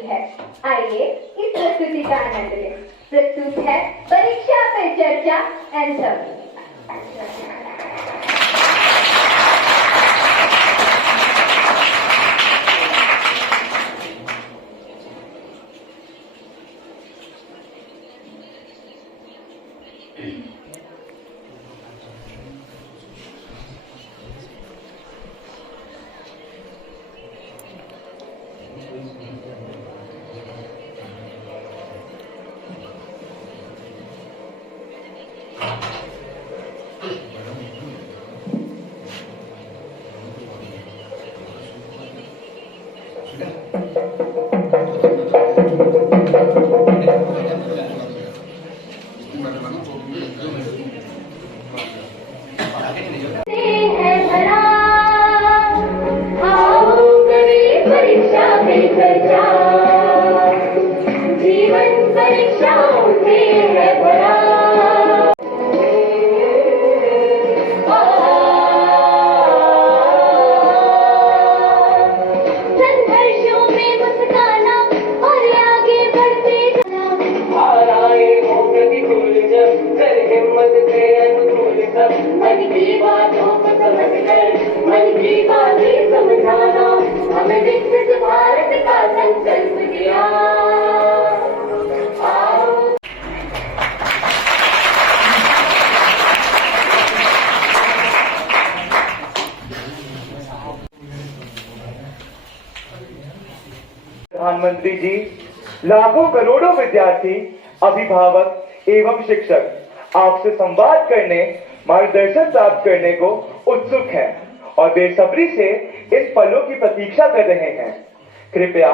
जाती है। आइए इस प्रस्तुति का आनंद लें। प्रस्तुत है परीक्षा पे चर्चा एंथम। प्रधानमंत्री जी, लाखों करोड़ों विद्यार्थी, अभिभावक एवं शिक्षक आपसे संवाद करने, मार्गदर्शन प्राप्त करने को उत्सुक हैं और बेसब्री से इस पलों की प्रतीक्षा कर रहे हैं। कृपया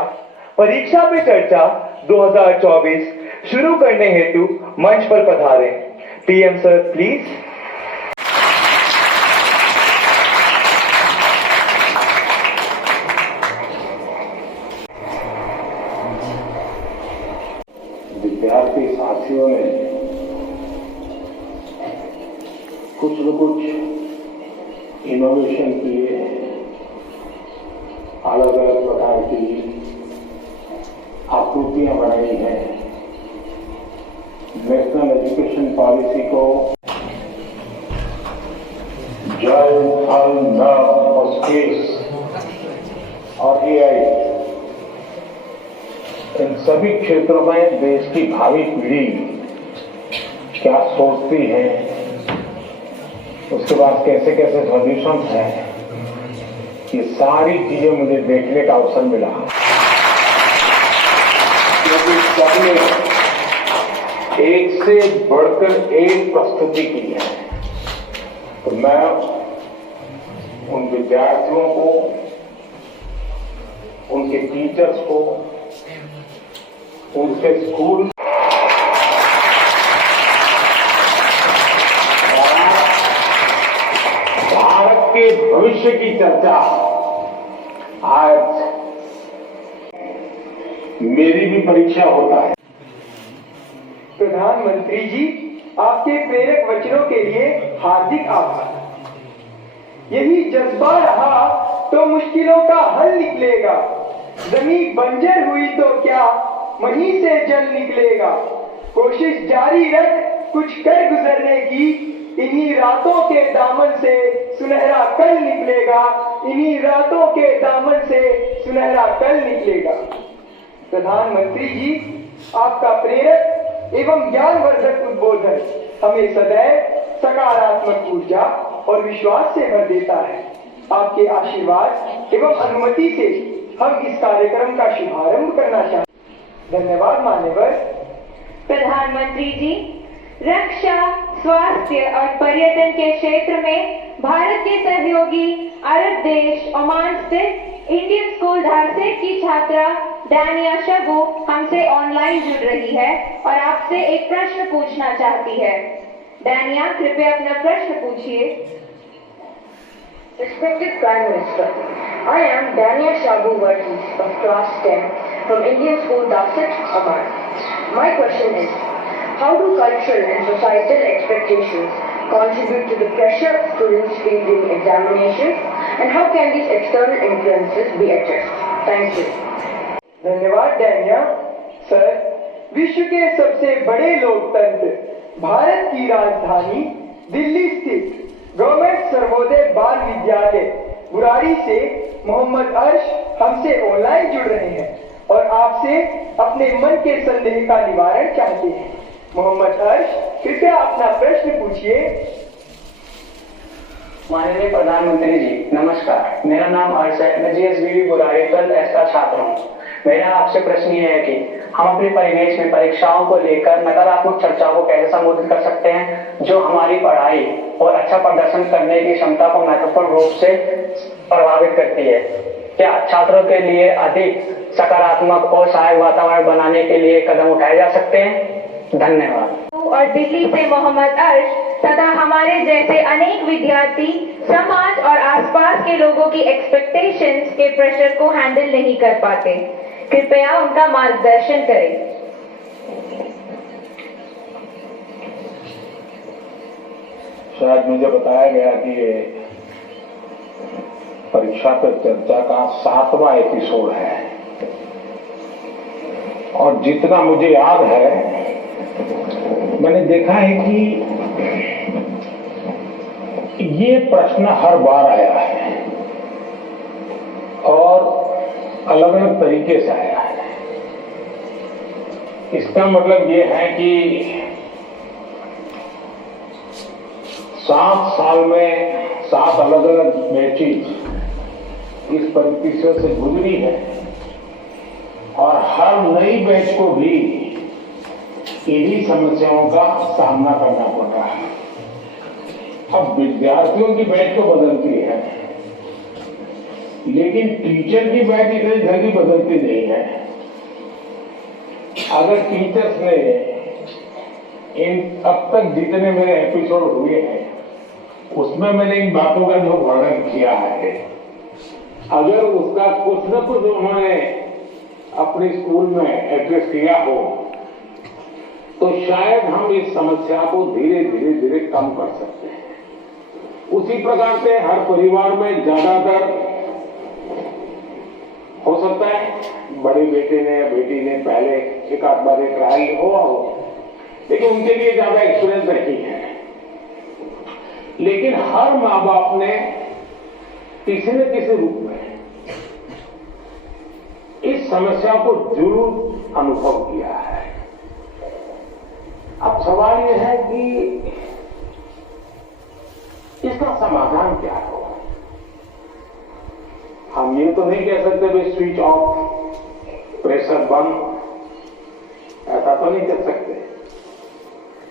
परीक्षा पे चर्चा 2024 शुरू करने हेतु मंच पर पधारें। PM sir please. विद्यार्थी साथियों ने कुछ न कुछ इनोवेशन किए, अलग अलग प्रकार की आकृतियां बनाई हैं। नेशनल एजुकेशन पॉलिसी को जल, थल, नभ और स्पेस और एआई, इन सभी क्षेत्रों में देश की भावी पीढ़ी क्या सोचती है, उसके बाद कैसे कैसे सॉल्यूशन है, ये सारी चीजें मुझे देखने का अवसर मिला। क्योंकि सबने एक से बढ़कर एक प्रस्तुति की है, तो मैं उन विद्यार्थियों को, उनके टीचर्स को, उनके स्कूल भारत के भविष्य की चर्चा आज मेरी भी परीक्षा होता है। प्रधानमंत्री जी, आपके प्रेरक वचनों के लिए हार्दिक आभार। यही जज्बा रहा तो मुश्किलों का हल निकलेगा। जमीन बंजर हुई तो क्या, वहीं से जल निकलेगा। कोशिश जारी रख कुछ कर गुजरने की, इन्हीं रातों के दामन से सुनहरा कल निकलेगा। इन्हीं रातों के दामन से सुनहरा कल निकलेगा। प्रधानमंत्री जी, आपका प्रेरक एवं ज्ञानवर्धक उद्बोधन हमें सदैव सकारात्मक ऊर्जा और विश्वास से भर देता है। आपके आशीर्वाद एवं अनुमति से हम इस कार्यक्रम का शुभारंभ करना चाहते हैं। धन्यवाद मान्यवर। प्रधानमंत्री जी, रक्षा, स्वास्थ्य और पर्यटन के क्षेत्र में भारत के सहयोगी अरब देश ओमान स्थित इंडियन स्कूल धारसेर की छात्रा डानिया शगु हमसे ऑनलाइन जुड़ रही है और आपसे एक प्रश्न पूछना चाहती है। डानिया, कृपया अपना प्रश्न पूछिए। Respected Prime Minister, I am Dania Shabu Varghese of Class 10 from Indian School Darset, Oman. My question is, how do cultural and societal expectations contribute to the pressure students feel during examinations, and how can these external influences be addressed? Thank you. धन्यवाद डैनिया। Sir, विश्व के सबसे बड़े लोकतंत्र भारत की राजधानी दिल्ली स्थित government Sarvodaya बाल विद्यालय बुराड़ी से मोहम्मद अर्श हमसे ऑनलाइन जुड़ रहे हैं और आपसे अपने मन के संदेह का निवारण चाहते हैं। मोहम्मद अर्श, कृपया अपना प्रश्न पूछिए। माननीय प्रधानमंत्री जी नमस्कार, मेरा नाम अर्श है। मैं जीएसबीवी बुराड़ी 12th का छात्र हूँ। मेरा आपसे प्रश्न ये है कि हम अपने परिवेश में परीक्षाओं को लेकर नकारात्मक चर्चाओं को कैसे संबोधित कर सकते हैं जो हमारी पढ़ाई और अच्छा प्रदर्शन करने की क्षमता को महत्वपूर्ण रूप से प्रभावित करती है। क्या छात्रों के लिए अधिक सकारात्मक और सहायक वातावरण बनाने के लिए कदम उठाए जा सकते हैं? धन्यवाद। और दिल्ली से मोहम्मद अर्श तथा हमारे जैसे अनेक विद्यार्थी समाज और आसपास के लोगों की एक्सपेक्टेशंस के प्रेशर को हैंडल नहीं कर पाते। कृपया उनका मार्गदर्शन करें। शायद मुझे बताया गया कि ये परीक्षा पर चर्चा का 7वां एपिसोड है और जितना मुझे याद है मैंने देखा है कि ये प्रश्न हर बार आया है और अलग अलग तरीके से आया है। इसका मतलब ये है कि 7 साल में 7 अलग अलग बैचेज इस परिस्थितियों से गुजरी है और हर नई बैच को भी इन्हीं समस्याओं का सामना करना पड़ रहा है। अब विद्यार्थियों की बैच तो बदलती है लेकिन टीचर की बैच इतनी जल्दी बदलती नहीं है। अगर टीचर्स ने इन अब तक जितने मेरे एपिसोड हुए हैं उसमें मैंने इन बातों का जो वर्णन किया है, अगर उसका कुछ न कुछ उन्होंने अपने स्कूल में एड्रेस किया हो तो शायद हम इस समस्या को धीरे धीरे कम कर सकते हैं। उसी प्रकार से हर परिवार में ज्यादातर हो सकता है बड़े बेटे ने या बेटी ने पहले एक आध बार ट्रायल हुआ हो लेकिन उनके लिए ज्यादा एक्सपीरियंस नहीं है। लेकिन हर माँ बाप ने किसी न किसी रूप में इस समस्या को जरूर अनुभव किया है। अब सवाल यह है कि इसका समाधान क्या हो। हम ये तो नहीं कह सकते भाई स्विच ऑफ, प्रेशर बंद, ऐसा तो नहीं कर सकते।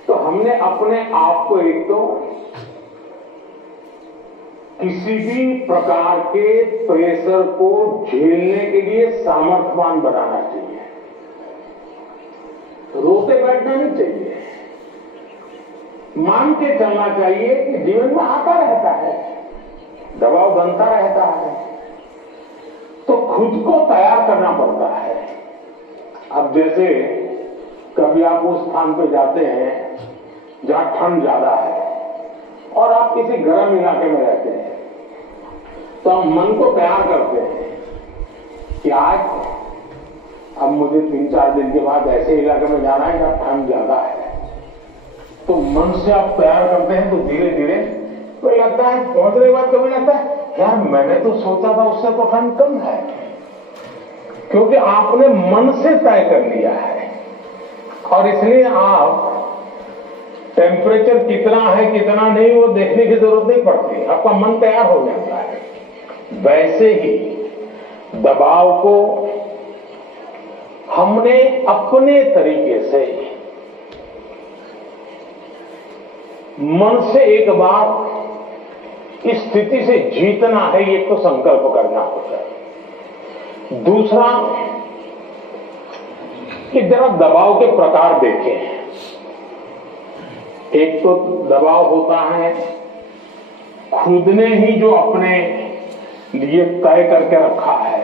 तो हमने अपने आप को एक तो किसी भी प्रकार के प्रेशर को झेलने के लिए सामर्थ्यवान बनाना चाहिए। रोते बैठना नहीं चाहिए, मान के चलना चाहिए कि जीवन में आता रहता है, दबाव बनता रहता है, तो खुद को तैयार करना पड़ता है। अब जैसे कभी आप उस स्थान पे जाते हैं जहां ठंड ज्यादा है और आप किसी गर्म इलाके में रहते हैं तो हम मन को तैयार करते हैं कि आज अब मुझे 3-4 दिन के बाद ऐसे इलाके में जाना है जहां ठंड ज्यादा है। तो मन से आप तैयार करते हैं तो धीरे धीरे तो लगता है पहुंचने के बाद कभी लगता है यार मैंने तो सोचा था उससे तो ठंड कम है, क्योंकि आपने मन से तय कर लिया है। और इसलिए आप टेम्परेचर कितना है कितना नहीं वो देखने की जरूरत नहीं पड़ती, आपका मन तैयार हो जाता है। वैसे ही दबाव को हमने अपने तरीके से मन से एक बार इस स्थिति से जीतना है, ये तो संकल्प करना होता है। दूसरा कि जरा दबाव के प्रकार देखें। एक तो दबाव होता है खुद ने ही जो अपने लिए तय करके रखा है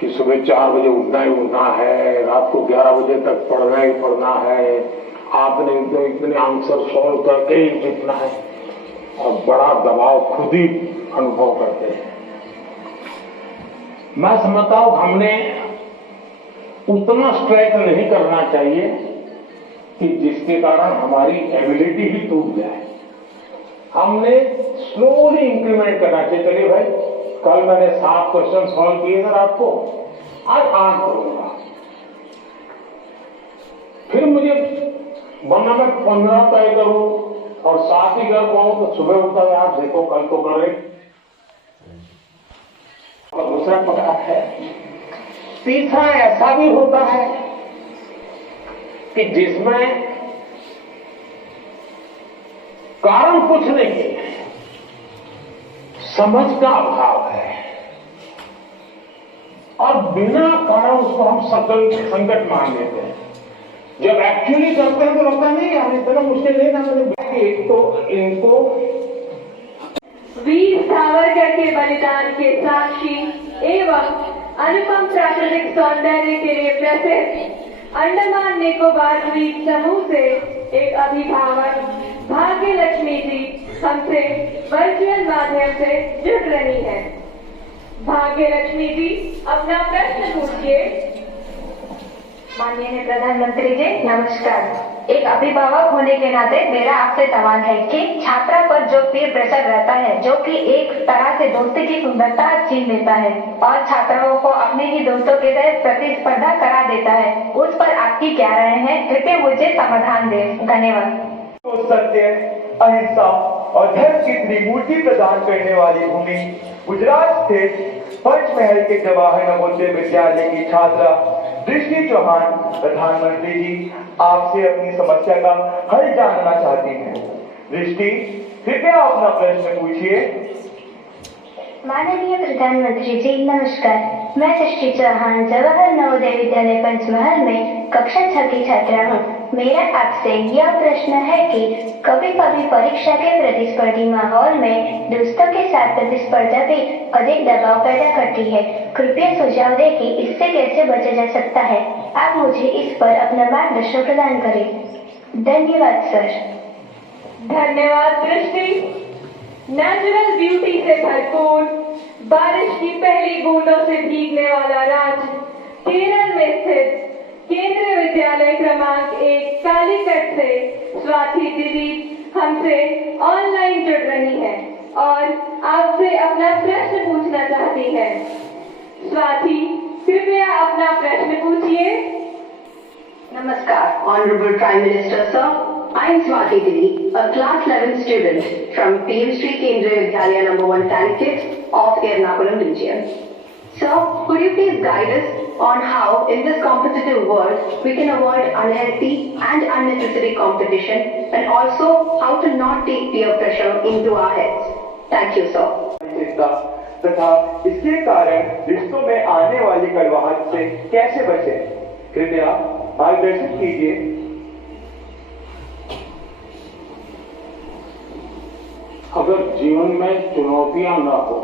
कि सुबह 4 बजे उठना ही उठना है, रात को 11 बजे तक पढ़ना ही पढ़ना है, आपने इतने आंसर सॉल्व करके ही जीतना है, और बड़ा दबाव खुद ही अनुभव करते हैं। मैं समझता हूं हमने उतना स्ट्रेच नहीं करना चाहिए कि जिसके कारण हमारी एबिलिटी ही टूट जाए। हमने स्लोली इंक्रीमेंट करना चाहिए। चलिए भाई, कल मैंने 7 क्वेश्चन सॉल्व किए थे रात को, आज 8 करूंगा। फिर मुझे वरना मैं 15 तय करूं और 7 ही कर पाऊं तो सुबह उठता है, आप देखो कल तो करे। और दूसरा प्रकार है, तीसरा ऐसा भी होता है कि जिसमें कारण कुछ नहीं है, समझ का अभाव है और बिना कारण उसको हम संकट मान लेते हैं। जब एक्चुअली करते हैं तो लगता नहीं यार इतना मुश्किल नहीं था। मैंने एक तो इनको वीर सावरकर के बलिदान के साक्षी एवं अनुपम प्राकृतिक सौंदर्य के लिए प्रसिद्ध अंडमान निकोबार द्वीप समूह से एक अभिभावक भाग्य लक्ष्मी जी हमसे वर्चुअल माध्यम से जुड़ रही हैं। भाग्य लक्ष्मी जी, अपना प्रश्न पूछिए। माननीय प्रधानमंत्री जी नमस्कार। एक अभिभावक होने के नाते मेरा आपसे सवाल है कि छात्रा पर जो पीयर प्रेशर रहता है, जो कि एक तरह से दोस्ती की सुंदरता छीन लेता है और छात्राओं को अपने ही दोस्तों के साथ प्रतिस्पर्धा करा देता है, उस पर आपकी क्या राय है? कृपया मुझे समाधान दें। धन्यवाद। तो सत्य, अहिंसा और धर्म की त्रिमूर्ति प्रदान करने वाली भूमि गुजरात स्थित पंचमहल के जवाहर नवोदय विद्यालय की छात्रा दृष्टि चौहान प्रधानमंत्री जी आपसे अपनी समस्या का हल जानना चाहती हैं। दृष्टि, कृपया अपना प्रश्न पूछिए। माननीय प्रधानमंत्री जी नमस्कार। मैं दृष्टि चौहान जवाहर नवोदय विद्यालय पंचमहल में कक्षा 6 की छात्रा हूँ। मेरा आपसे यह प्रश्न है कि कभी कभी परीक्षा के प्रतिस्पर्धी माहौल में दोस्तों के साथ प्रतिस्पर्धा भी अधिक दबाव पैदा करती है। कृपया सुझाव दें कि इससे कैसे बचा जा सकता है। आप मुझे इस पर अपना मार्गदर्शन प्रदान करें। धन्यवाद सर। धन्यवाद दृष्टि। नेचुरल ब्यूटी से भरपूर, बारिश की पहली बूंदों से भीगने वाला राज्य केरल में स्थित केंद्रीय विद्यालय क्रमांक 1 कालीकट से स्वाति दीदी हमसे ऑनलाइन जुड़ रही है और आपसे अपना प्रश्न पूछना चाहती है। स्वाति, कृपया अपना प्रश्न पूछिए। Namaskar, Honorable Prime Minister Sir. I am Swati Didi, a class 11 student from PM Street Kendriya Vidyalaya No. 1 Calicut of Ernakulam region. Sir, could you please guide us on how in this competitive world we can avoid unhealthy and unnecessary competition and also how to not take peer pressure into our heads? Thank you, sir. तथा इसके कारण रिश्तों में आने वाली कड़वाहट से कैसे बचें? कृपया मार्गदर्शन कीजिए। अगर जीवन में चुनौतियां न हो,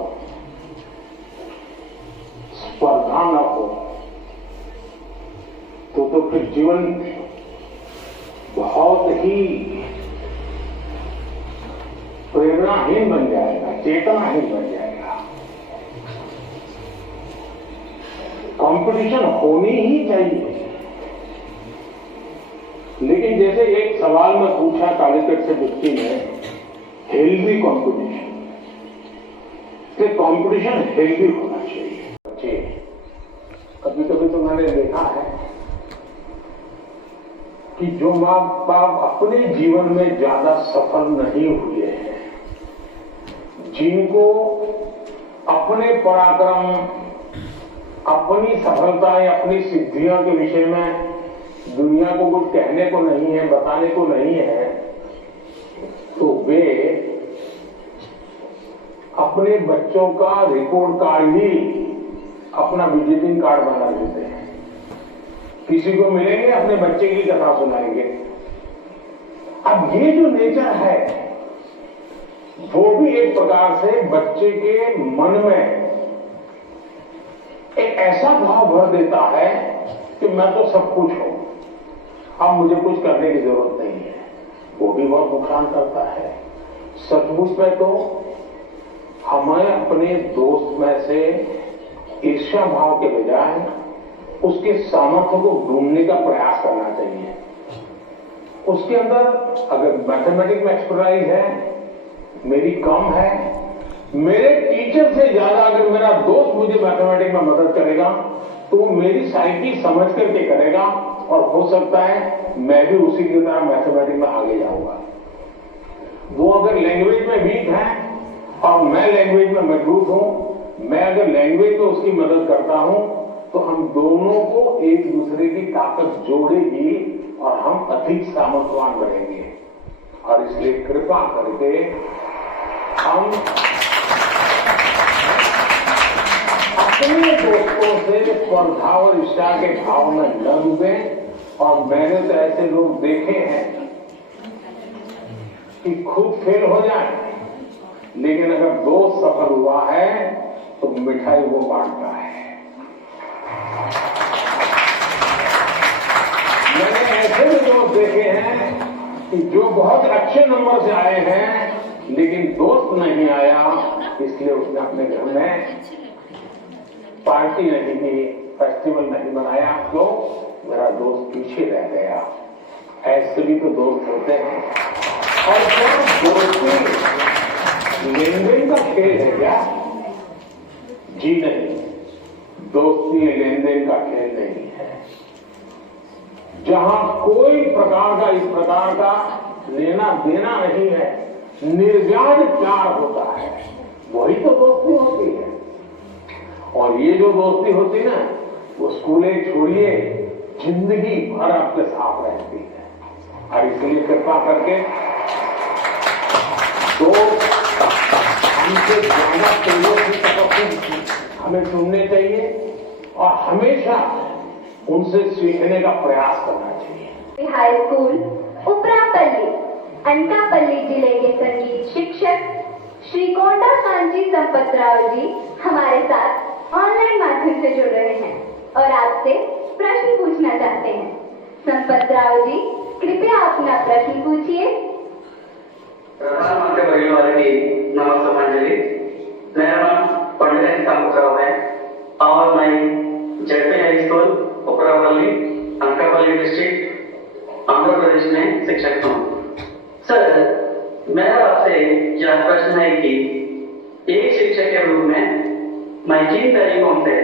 स्पर्धा न हो, तो फिर जीवन बहुत ही प्रेरणाहीन बन जाएगा, चेतनाहीन बन जाएगा। कंपटीशन होनी ही चाहिए, लेकिन जैसे एक सवाल में पूछा कालीकट से बच्ची ने, हेल्दी कंपटीशन, कि कंपटीशन हेल्दी होना चाहिए। बच्चे कभी कभी तो मैंने देखा है कि जो माँ बाप अपने जीवन में ज्यादा सफल नहीं हुए हैं, जिनको अपने पराक्रम, अपनी सफलताएं, अपनी सिद्धियों के विषय में दुनिया को कुछ कहने को नहीं है, बताने को नहीं है, तो वे अपने बच्चों का रिपोर्ट कार्ड ही अपना विजिटिंग कार्ड बना देते हैं। किसी को मिलेंगे, अपने बच्चे की कथा सुनाएंगे। अब ये जो नेचर है, वो भी एक प्रकार से बच्चे के मन में एक ऐसा भाव भर देता है कि मैं तो सब कुछ हूं, अब मुझे कुछ करने की जरूरत नहीं है। वो भी बहुत नुकसान करता है। सचमुच में तो हमें अपने दोस्त में से ईर्ष्या भाव के बजाय उसके सामर्थ्य को ढूंढने का प्रयास करना चाहिए। उसके अंदर अगर मैथमेटिक्स में एक्सपर्टाइज है, मेरी कम है, मेरे टीचर से ज्यादा अगर मेरा दोस्त मुझे मैथमेटिक्स में मदद करेगा तो वो मेरी साइकी समझ करके करेगा और हो सकता है मैं भी उसी की तरह मैथमेटिक्स में आगे जाऊंगा। वो अगर लैंग्वेज में वीक है और मैं लैंग्वेज में मजबूत हूं, मैं अगर लैंग्वेज में उसकी मदद करता हूं तो हम दोनों को एक दूसरे की ताकत जोड़ेगी और हम अधिक सामर्थ्यवान बनेंगे। और इसलिए कृपा करके हम अपने दोस्तों से स्पर्धा और ईर्ष्या के भाव में न डूबे। और मैंने तो ऐसे लोग देखे हैं कि खुद फेल हो जाए, लेकिन अगर दोस्त सफल हुआ है तो मिठाई वो बांटता है। मैंने ऐसे भी लोग देखे हैं कि जो बहुत अच्छे नंबर से आए हैं लेकिन दोस्त नहीं आया, इसलिए उसने अपने घर में पार्टी नहीं की, फेस्टिवल नहीं मनाया, तो मेरा दोस्त पीछे रह गया। ऐसे भी तो दोस्त होते हैं। और क्या दोस्ती लेन देन का खेल है क्या? जी नहीं, दोस्ती लेन देन का खेल नहीं है। जहां कोई प्रकार का इस प्रकार का लेना देना नहीं है, निर्व्याज प्यार होता है, वही तो दोस्ती होती है। और ये जो दोस्ती होती है ना, वो स्कूलें छोड़िए, जिंदगी भर आपके साथ रहती है। और इसलिए कृपा करके तो हमसे ज्यादा तेजों की तरफ हमें चुनने चाहिए और हमेशा उनसे सीखने का प्रयास करना चाहिए। हाई स्कूल उपरापल्ली अनकापल्ली जिले के संगीत शिक्षक श्री कोंडा कांची संपतराव जी हमारे साथ ऑनलाइन माध्यम से जुड़ रहे हैं और आपसे प्रश्न पूछना चाहते हैं। संपतराव जी, कृपया अपना प्रश्न पूछिए। प्रधानमंत्री परिवार की नमस्ते। मेरा नाम पंडित संपतराव है और मैं JP high school Uparapalli Anakapalli district Andhra Pradesh में शिक्षक हूँ। सर, मेरा आपसे यह प्रश्न है कि एक शिक्षक के रूप में मैं किन तरीकों से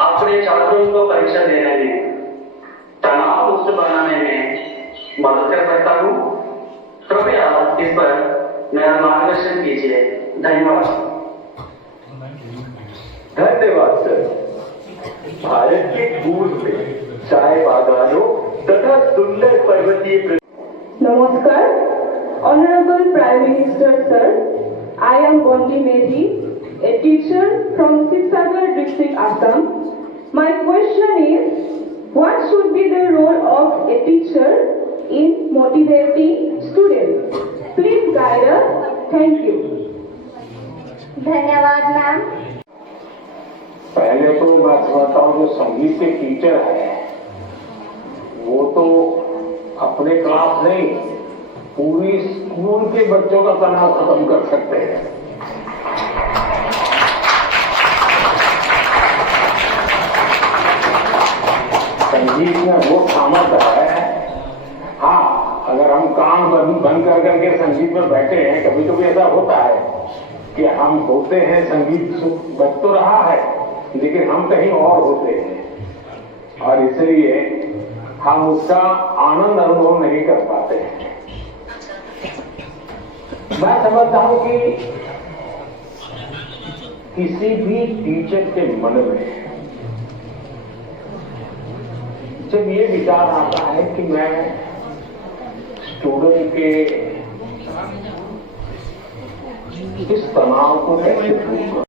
अपने छात्रों को परीक्षा देने में तनाव मुक्त बनाने में मदद कर सकता हूँ? कृपया इस पर मेरा मार्गदर्शन कीजिए। धन्यवाद। धन्यवाद सर। भारत के पूर्व में चाय बागानों तथा सुंदर पर्वतीय। Namaskar, Honorable Prime Minister Sir, I am Bonti Medhi, a teacher from Sibsagar district, Assam. My question is, what should be the role of a teacher in motivating students? Please guide us. Thank you. धन्यवाद ma'am. पहले तो मैं समझता हूँ जो संगीत के teacher है वो तो अपने क्लास नहीं, पूरी स्कूल के बच्चों का तनाव खत्म कर सकते हैं। संगीत में वो सामर्थ्य है। हाँ, अगर हम कान बंद कर करके संगीत में बैठे हैं, कभी कभी ऐसा होता है कि हम होते हैं, संगीत बज तो रहा है लेकिन हम कहीं और होते हैं और इसलिए हम उसका आनंद अनुभव नहीं कर पाते हैं। मैं समझता हूं कि किसी भी टीचर के मन में जब ये विचार आता है कि मैं स्टूडेंट के इस तनाव को कैसे दूर करूं,